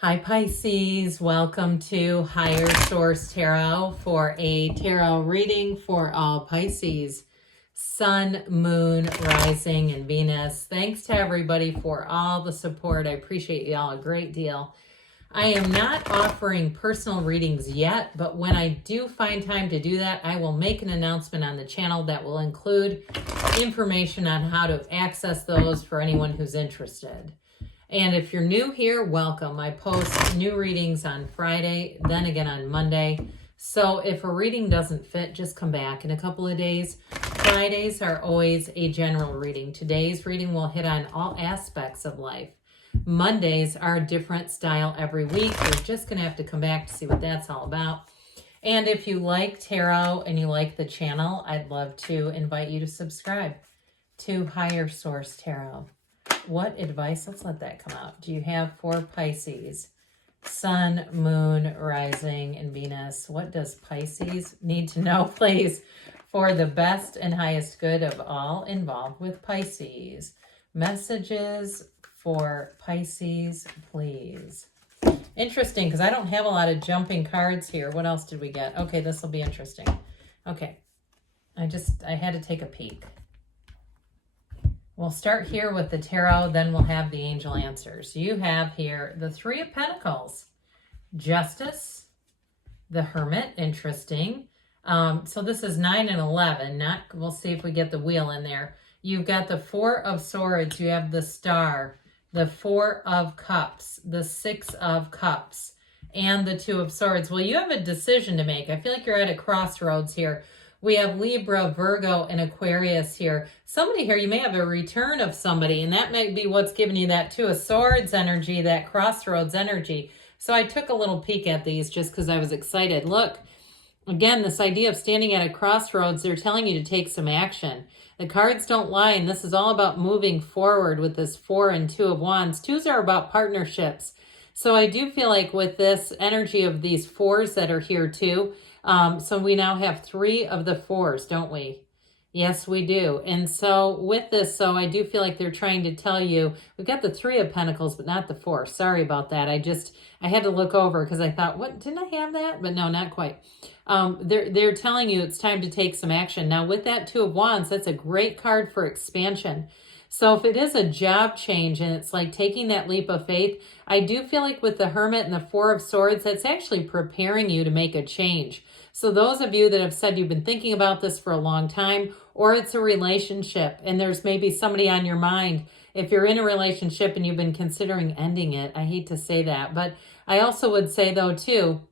Hi Pisces, welcome to Higher Source Tarot for a tarot reading for all Pisces, Sun, Moon, Rising, and Venus. Thanks to everybody for all the support. I appreciate you all a great deal. I am not offering personal readings yet, but when I do find time to do that, I will make an announcement on the channel that will include information on how to access those for anyone who's interested. And if you're new here, welcome. I post new readings on Friday, then again on Monday. So if a reading doesn't fit, just come back in a couple of days. Fridays are always a general reading. Today's reading will hit on all aspects of life. Mondays are a different style every week. You're just going to have to come back to see what that's all about. And if you like tarot and you like the channel, I'd love to invite you to subscribe to Higher Source Tarot. What advice, let's let that come out, do you have for Pisces? Sun, Moon, Rising, and Venus. What does Pisces need to know, please, for the best and highest good of all involved with Pisces? Messages for Pisces, please. Interesting, because I don't have a lot of jumping cards here. What else did we get? Okay, this will be interesting. Okay, I had to take a peek. We'll start here with the tarot, then we'll have the angel answers. You have here the Three of Pentacles, Justice, the Hermit, interesting. So this is 9 and 11. We'll see if we get the wheel in there. You've got the Four of Swords, you have the Star, the Four of Cups, the Six of Cups, and the Two of Swords. Well, you have a decision to make. I feel like you're at a crossroads here. We have Libra, Virgo, and Aquarius here. Somebody here, you may have a return of somebody, and that might be what's giving you that Two of Swords energy, that crossroads energy. So I took a little peek at these just because I was excited. Look, again, this idea of standing at a crossroads, they're telling you to take some action. The cards don't lie, and this is all about moving forward with this Four and Two of Wands. Twos are about partnerships. So I do feel like with this energy of these fours that are here too, so we now have 3 of the 4s, don't we? Yes, we do. And so with this, so I do feel like they're trying to tell you, we've got the 3 of Pentacles, but not the 4. Sorry about that. I had to look over because I thought, what, didn't I have that? But no, not quite. They're telling you it's time to take some action. Now with that Two of Wands, that's a great card for expansion. So if it is a job change and it's like taking that leap of faith, I do feel like with the Hermit and the Four of Swords, that's actually preparing you to make a change. So those of you that have said you've been thinking about this for a long time, or it's a relationship and there's maybe somebody on your mind, if you're in a relationship and you've been considering ending it, I hate to say that, but I also would say though too,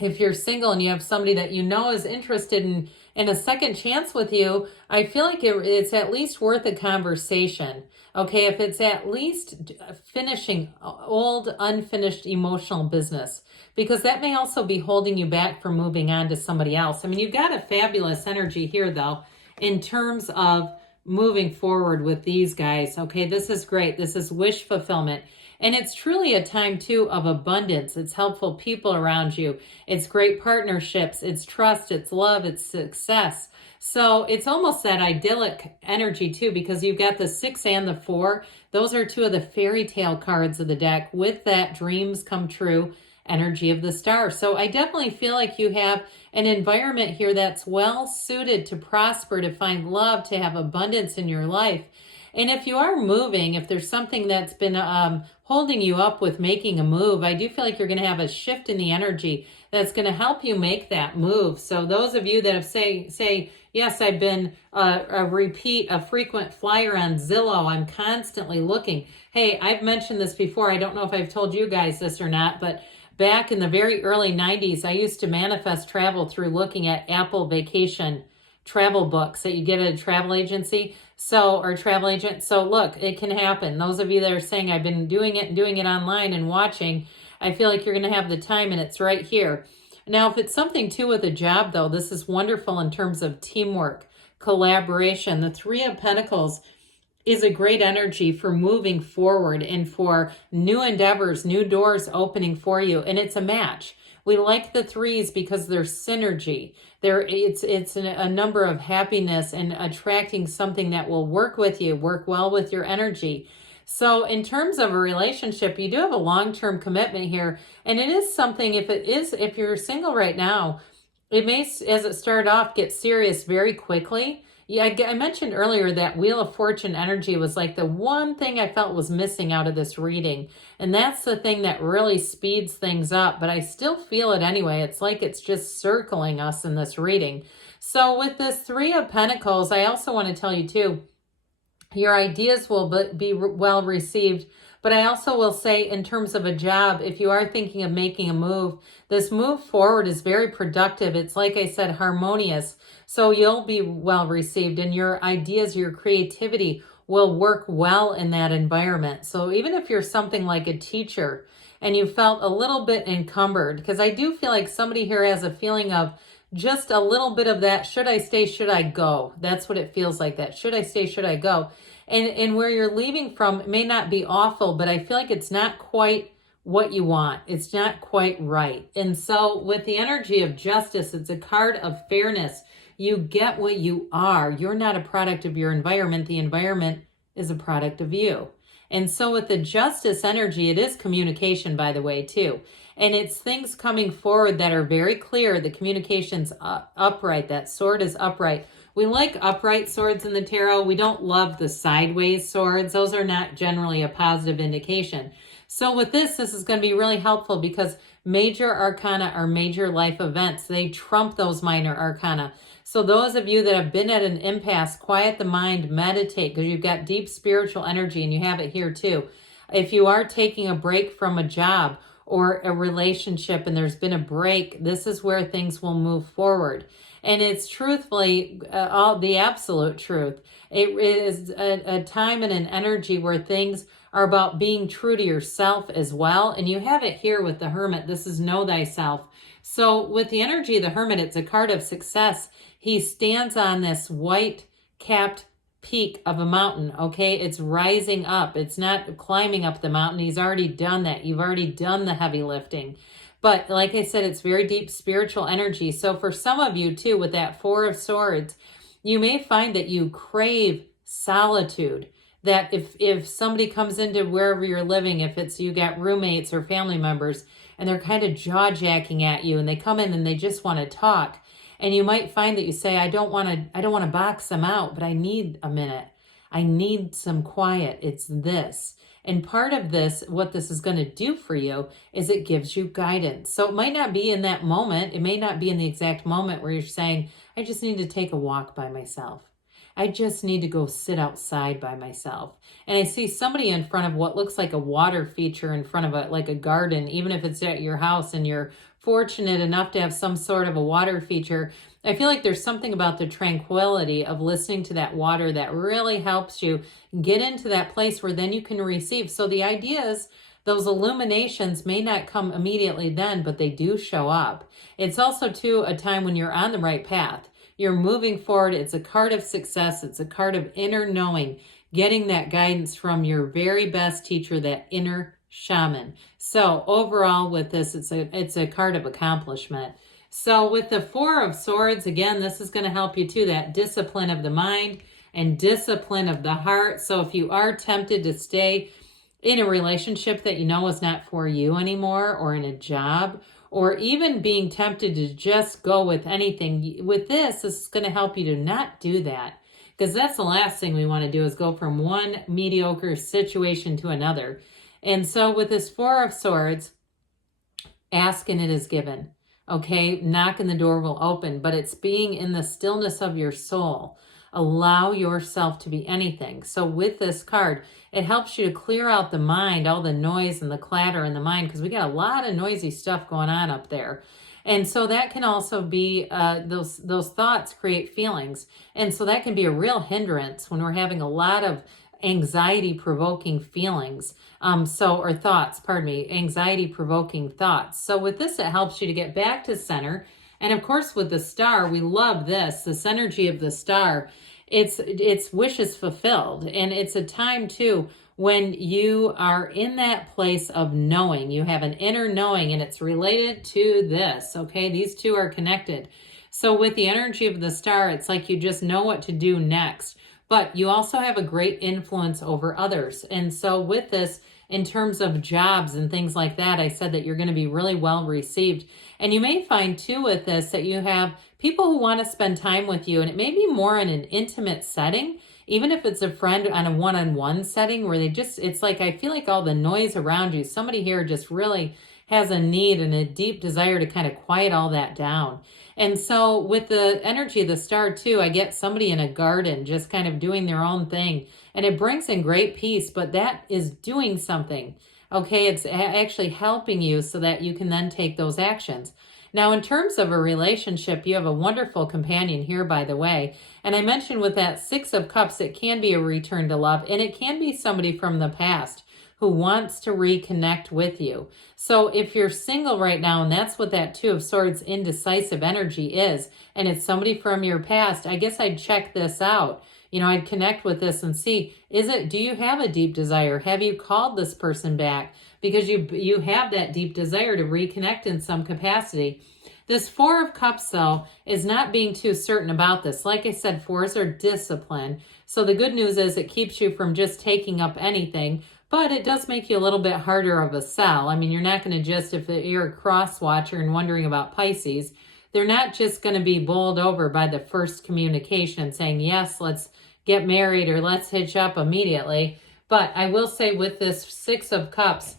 if you're single and you have somebody that you know is interested in a second chance with you, I feel like it's at least worth a conversation. Okay, if it's at least finishing old, unfinished emotional business, because that may also be holding you back from moving on to somebody else. I mean, you've got a fabulous energy here, though, in terms of moving forward with these guys. Okay, this is great. This is wish fulfillment. And it's truly a time, too, of abundance. It's helpful people around you. It's great partnerships. It's trust. It's love. It's success. So it's almost that idyllic energy, too, because you've got the 6 and the 4. Those are 2 of the fairy tale cards of the deck with that dreams come true energy of the Star. So I definitely feel like you have an environment here that's well suited to prosper, to find love, to have abundance in your life. And if you are moving, if there's something that's been holding you up with making a move, I do feel like you're going to have a shift in the energy that's going to help you make that move. So those of you that have say, yes, I've been a frequent flyer on Zillow. I'm constantly looking. Hey, I've mentioned this before. I don't know if I've told you guys this or not, but back in the very early 90s, I used to manifest travel through looking at Apple Vacation travel books that you get at a travel agency. Or travel agent. So look, it can happen. Those of you that are saying I've been doing it online and watching, I feel like you're going to have the time, and it's right here. Now, if it's something too with a job, though, this is wonderful in terms of teamwork, collaboration. The 3 of Pentacles is a great energy for moving forward and for new endeavors, new doors opening for you. And it's a match. We like the 3s because there's synergy. It's a number of happiness and attracting something that will work with you, work well with your energy. So in terms of a relationship, you do have a long-term commitment here. And it is something, if you're single right now, it may, as it started off, get serious very quickly. Yeah, I mentioned earlier that Wheel of Fortune energy was like the one thing I felt was missing out of this reading. And that's the thing that really speeds things up. But I still feel it anyway. It's like it's just circling us in this reading. So with this Three of Pentacles, I also want to tell you too, your ideas will be well received. But I also will say, in terms of a job, if you are thinking of making a move, this move forward is very productive. It's, like I said, harmonious. So you'll be well received, and your ideas, your creativity will work well in that environment. So even if you're something like a teacher and you felt a little bit encumbered, because I do feel like somebody here has a feeling of just a little bit of that, should I stay, should I go? That's what it feels like, that should I stay, should I go? And where you're leaving from may not be awful, but I feel like it's not quite what you want. It's not quite right. And so with the energy of Justice, it's a card of fairness. You get what you are. You're not a product of your environment. The environment is a product of you. And so with the Justice energy, it is communication, by the way, too. And it's things coming forward that are very clear. The communication's upright. That sword is upright. We like upright swords in the tarot. We don't love the sideways swords. Those are not generally a positive indication. So with this is going to be really helpful because major arcana are major life events. They trump those minor arcana. So those of you that have been at an impasse, quiet the mind, meditate, because you've got deep spiritual energy, and you have it here too. If you are taking a break from a job or a relationship and there's been a break, this is where things will move forward. And it's truthfully all the absolute truth. It is a time and an energy where things are about being true to yourself as well. And you have it here with the Hermit. This is know thyself. So with the energy of the Hermit, it's a card of success. He stands on this white capped peak of a mountain, okay? It's rising up. It's not climbing up the mountain. He's already done that. You've already done the heavy lifting. But like I said, it's very deep spiritual energy. So for some of you too, with that Four of Swords, you may find that you crave solitude. That if somebody comes into wherever you're living, if it's you got roommates or family members, and they're kind of jaw-jacking at you, and they come in and they just want to talk, and you might find that you say, I don't want to box them out, but I need a minute. I need some quiet. It's this. And part of this, what this is going to do for you is it gives you guidance. So it might not be in that moment. It may not be in the exact moment where you're saying, I just need to take a walk by myself. I just need to go sit outside by myself. And I see somebody in front of what looks like a water feature in front of a garden, even if it's at your house and you're fortunate enough to have some sort of a water feature. I feel like there's something about the tranquility of listening to that water that really helps you get into that place where then you can receive. So the idea is those illuminations may not come immediately then, but they do show up. It's also too a time when you're on the right path. You're moving forward. It's a card of success. It's a card of inner knowing, getting that guidance from your very best teacher, that inner shaman. So overall with this, it's a card of accomplishment. So with the Four of Swords, again, this is going to help you too, that discipline of the mind and discipline of the heart. So if you are tempted to stay in a relationship that you know is not for you anymore, or in a job, or even being tempted to just go with anything, with this is going to help you to not do that. Because that's the last thing we want to do, is go from one mediocre situation to another. And so with this Four of Swords, ask and it is given. Okay, knock and the door will open, but it's being in the stillness of your soul. Allow yourself to be anything. So with this card, it helps you to clear out the mind, all the noise and the clatter in the mind, because we got a lot of noisy stuff going on up there. And so that can also be, those thoughts create feelings. And so that can be a real hindrance when we're having a lot of anxiety-provoking feelings. Or thoughts, pardon me, anxiety-provoking thoughts. So with this, it helps you to get back to center. And of course, with the star, we love this energy of the star. It's wishes fulfilled. And it's a time too when you are in that place of knowing. You have an inner knowing, and it's related to this. Okay, these two are connected. So with the energy of the star, it's like you just know what to do next. but you also have a great influence over others. And so with this, in terms of jobs and things like that, I said that you're going to be really well received. And you may find too with this that you have people who want to spend time with you, and it may be more in an intimate setting, even if it's a friend on a one-on-one setting where they just, it's like, I feel like all the noise around you, somebody here just really has a need and a deep desire to kind of quiet all that down. And so with the energy of the star too, I get somebody in a garden just kind of doing their own thing, and it brings in great peace, but that is doing something. Okay, it's actually helping you so that you can then take those actions. Now, in terms of a relationship, you have a wonderful companion here, by the way. And I mentioned with that Six of Cups, it can be a return to love, and it can be somebody from the past who wants to reconnect with you. So if you're single right now, and that's what that Two of Swords indecisive energy is, and it's somebody from your past, I guess I'd check this out. You know, I'd connect with this and see, do you have a deep desire? Have you called this person back? Because you have that deep desire to reconnect in some capacity. This Four of Cups, though, is not being too certain about this. Like I said, fours are discipline. So the good news is it keeps you from just taking up anything, but it does make you a little bit harder of a sell. I mean, you're not going to just, if you're a cross watcher and wondering about Pisces, they're not just going to be bowled over by the first communication saying, yes, let's get married or let's hitch up immediately. But I will say with this Six of Cups,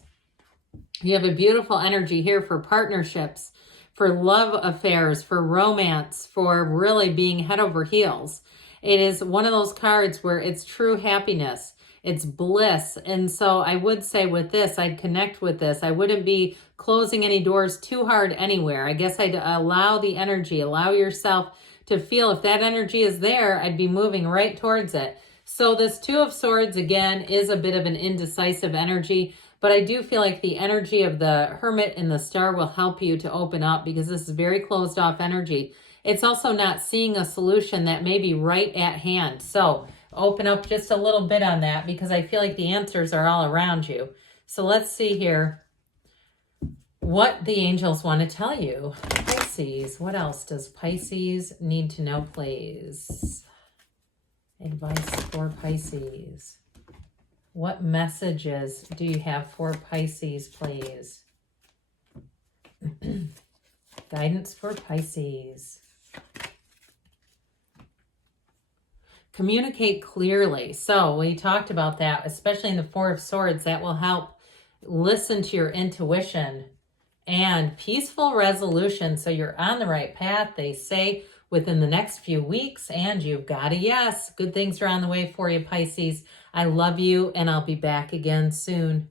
you have a beautiful energy here for partnerships, for love affairs, for romance, for really being head over heels. It is one of those cards where it's true happiness. It's bliss. And so I would say with this, I'd connect with this. I wouldn't be closing any doors too hard anywhere. I guess I'd allow the energy, allow yourself to feel if that energy is there, I'd be moving right towards it. So this Two of Swords, again, is a bit of an indecisive energy, but I do feel like the energy of the Hermit and the Star will help you to open up because this is very closed off energy. It's also not seeing a solution that may be right at hand. So open up just a little bit on that because I feel like the answers are all around you. So let's see here what the angels want to tell you. Pisces, what else does Pisces need to know, please? Advice for Pisces. What messages do you have for Pisces, please? Guidance for Pisces. Communicate clearly. So we talked about that, especially in the Four of Swords. That will help listen to your intuition and peaceful resolution. So you're on the right path, they say, within the next few weeks, and you've got a yes. Good things are on the way for you, Pisces. I love you, and I'll be back again soon.